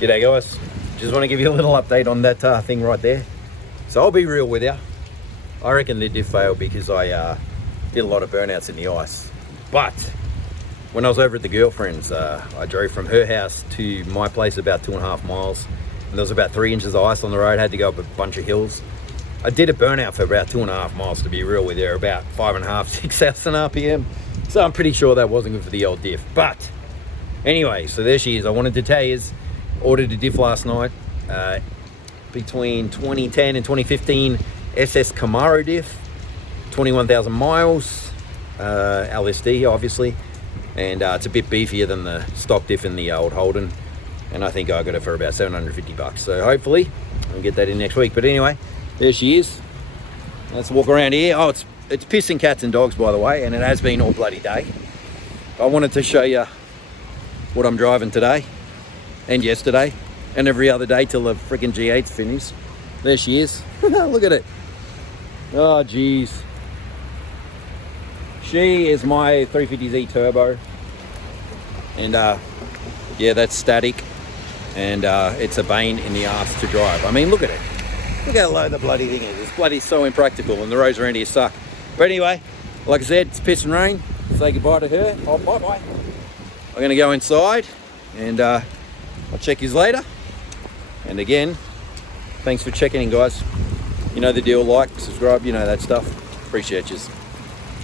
G'day guys, just want to give you a little update on that thing right there. So I'll be real with you. I reckon the diff failed because I did a lot of burnouts in the ice. But when I was over at the girlfriend's, I drove from her house to my place about 2.5 miles, and there was about 3 inches of ice on the road. I had to go up a bunch of hills. I did a burnout for about 2.5 miles, to be real with you, about 5.5, 6,000 RPM. So I'm pretty sure that wasn't good for the old diff. But anyway, so there she is. I wanted to tell you, ordered a diff last night, between 2010 and 2015 SS Camaro diff, 21,000 miles, LSD obviously, and it's a bit beefier than the stock diff in the old Holden, and I think I got it for about 750 bucks. So hopefully I'll get that in next week. But anyway, there she is. Let's walk around here. Oh, it's pissing cats and dogs, by the way, and it has been all bloody day. I wanted to show you what I'm driving today and yesterday and every other day till the freaking G8's finished. There she is. Look at it. Oh geez, she is my 350Z turbo, and yeah, that's static, and it's a bane in the arse to drive. I mean, look at it. Look how low the bloody thing is. It's bloody so impractical, and the roads around here suck. But anyway, like I said, it's piss and rain. Say goodbye to her. Oh, bye-bye. I'm gonna go inside, and I'll check yous later. And again, thanks for checking in, guys. You know the deal, like, subscribe, you know that stuff. Appreciate yous.